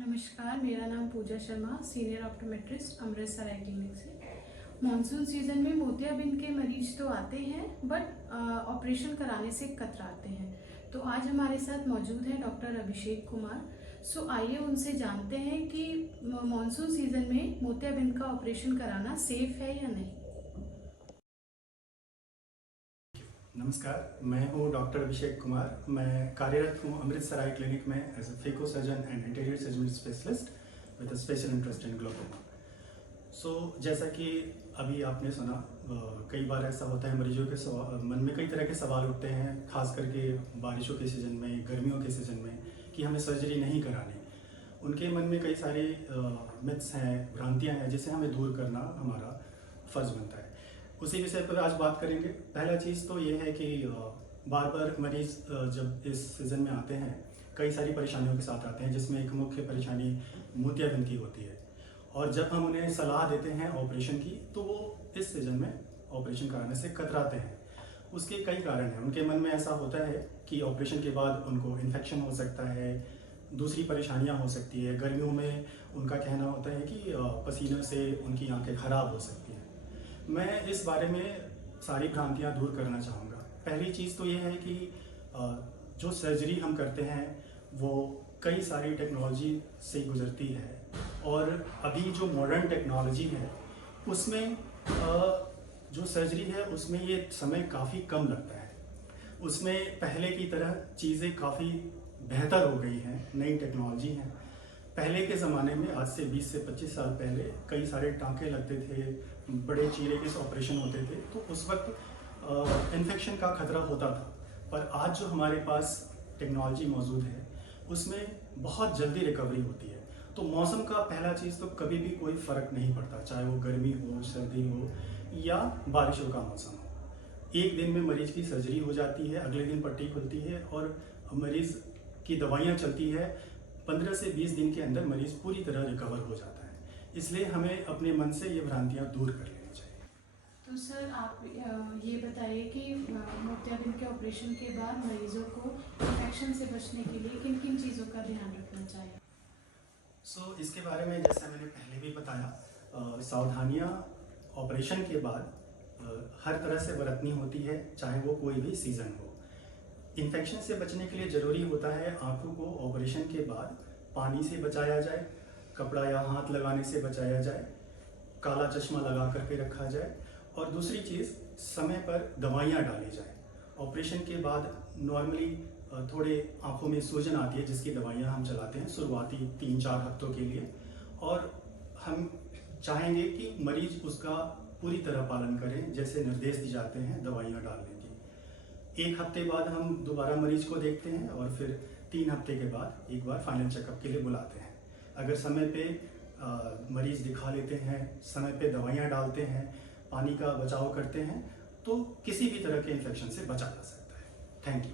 नमस्कार, मेरा नाम Pooja Sharma, senior optometrist Amritsar eye clinic से। मॉनसून सीजन में मोतियाबिंद के मरीज तो आते हैं बट ऑपरेशन कराने से कतराते हैं। तो आज हमारे साथ मौजूद हैं डॉक्टर अभिषेक कुमार। सो आइए उनसे जानते हैं कि मॉनसून सीजन में मोतियाबिंद का ऑपरेशन कराना सेफ है या नहीं। नमस्कार, मैं हूँ डॉक्टर अभिषेक कुमार। मैं कार्यरत हूँ अमृतसर आई क्लिनिक में as a phaco surgeon and interior surgery specialist with a special interest in glaucoma. जैसा कि अभी आपने सुना, कई बार ऐसा होता है मरीजों के मन में कई तरह के सवाल उठते हैं, खास करके बारिशों के सीज़न में, गर्मियों के सीज़न में, कि हमें सर्जरी नहीं करानी। उनके मन में कई सारे मिथ्स हैं, भ्रांतियाँ हैं, जिसे हमें दूर करना हमारा फ़र्ज़ बनता है। उसी विषय पर आज बात करेंगे। पहला चीज़ तो ये है कि बार बार मरीज़ जब इस सीज़न में आते हैं, कई सारी परेशानियों के साथ आते हैं, जिसमें एक मुख्य परेशानी मोतियाबिंद की होती है। और जब हम उन्हें सलाह देते हैं ऑपरेशन की, तो वो इस सीज़न में ऑपरेशन कराने से कतराते हैं। उसके कई कारण हैं। उनके मन में ऐसा होता है कि ऑपरेशन के बाद उनको इन्फेक्शन हो सकता है, दूसरी परेशानियां हो सकती है। गर्मियों में उनका कहना होता है कि पसीने से उनकी आंखें खराब हो सकती हैं। मैं इस बारे में सारी भ्रांतियां दूर करना चाहूँगा। पहली चीज़ तो ये है कि जो सर्जरी हम करते हैं वो कई सारी टेक्नोलॉजी से गुजरती है, और अभी जो मॉडर्न टेक्नोलॉजी है उसमें जो सर्जरी है उसमें ये समय काफ़ी कम लगता है। उसमें पहले की तरह चीज़ें काफ़ी बेहतर हो गई हैं, नई टेक्नोलॉजी हैं। पहले के ज़माने में, आज से 20 से 25 साल पहले, कई सारे टाँके लगते थे, बड़े चीरे के ऑपरेशन होते थे, तो उस वक्त इन्फेक्शन का खतरा होता था। पर आज जो हमारे पास टेक्नोलॉजी मौजूद है उसमें बहुत जल्दी रिकवरी होती है। तो मौसम का पहला चीज़ तो कभी भी कोई फ़र्क नहीं पड़ता, चाहे वो गर्मी हो, सर्दी हो या बारिशों का मौसम हो। एक दिन में मरीज़ की सर्जरी हो जाती है, अगले दिन पट्टी खुलती है और मरीज़ की दवाइयाँ चलती है। 15 से 20 दिन के अंदर मरीज़ पूरी तरह रिकवर हो जाता है। इसलिए हमें अपने मन से ये भ्रांतियाँ दूर कर लेनी चाहिए। तो सर आप ये बताइए कि मोतियाबिंद के ऑपरेशन के बाद मरीजों को इन्फेक्शन से बचने के लिए किन किन चीज़ों का ध्यान रखना चाहिए। इसके बारे में जैसा मैंने पहले भी बताया, सावधानियाँ ऑपरेशन के बाद हर तरह से बरतनी होती है, चाहे वो कोई भी सीज़न हो। इन्फेक्शन से बचने के लिए ज़रूरी होता है आँखों को ऑपरेशन के बाद पानी से बचाया जाए, कपड़ा या हाथ लगाने से बचाया जाए, काला चश्मा लगा करके रखा जाए, और दूसरी चीज़, समय पर दवाइयाँ डाली जाए। ऑपरेशन के बाद नॉर्मली थोड़े आँखों में सूजन आती है, जिसकी दवाइयाँ हम चलाते हैं शुरुआती 3-4 हफ्तों के लिए, और हम चाहेंगे कि मरीज उसका पूरी तरह पालन करें, जैसे निर्देश दिए जाते हैं दवाइयाँ डालने की। 1 हफ्ते बाद हम दोबारा मरीज को देखते हैं और फिर 3 हफ्ते के बाद एक बार फाइनल चेकअप के लिए बुलाते हैं। अगर समय पे मरीज दिखा लेते हैं, समय पे दवाइयाँ डालते हैं, पानी का बचाव करते हैं, तो किसी भी तरह के इन्फेक्शन से बचा जा सकता है। Thank you.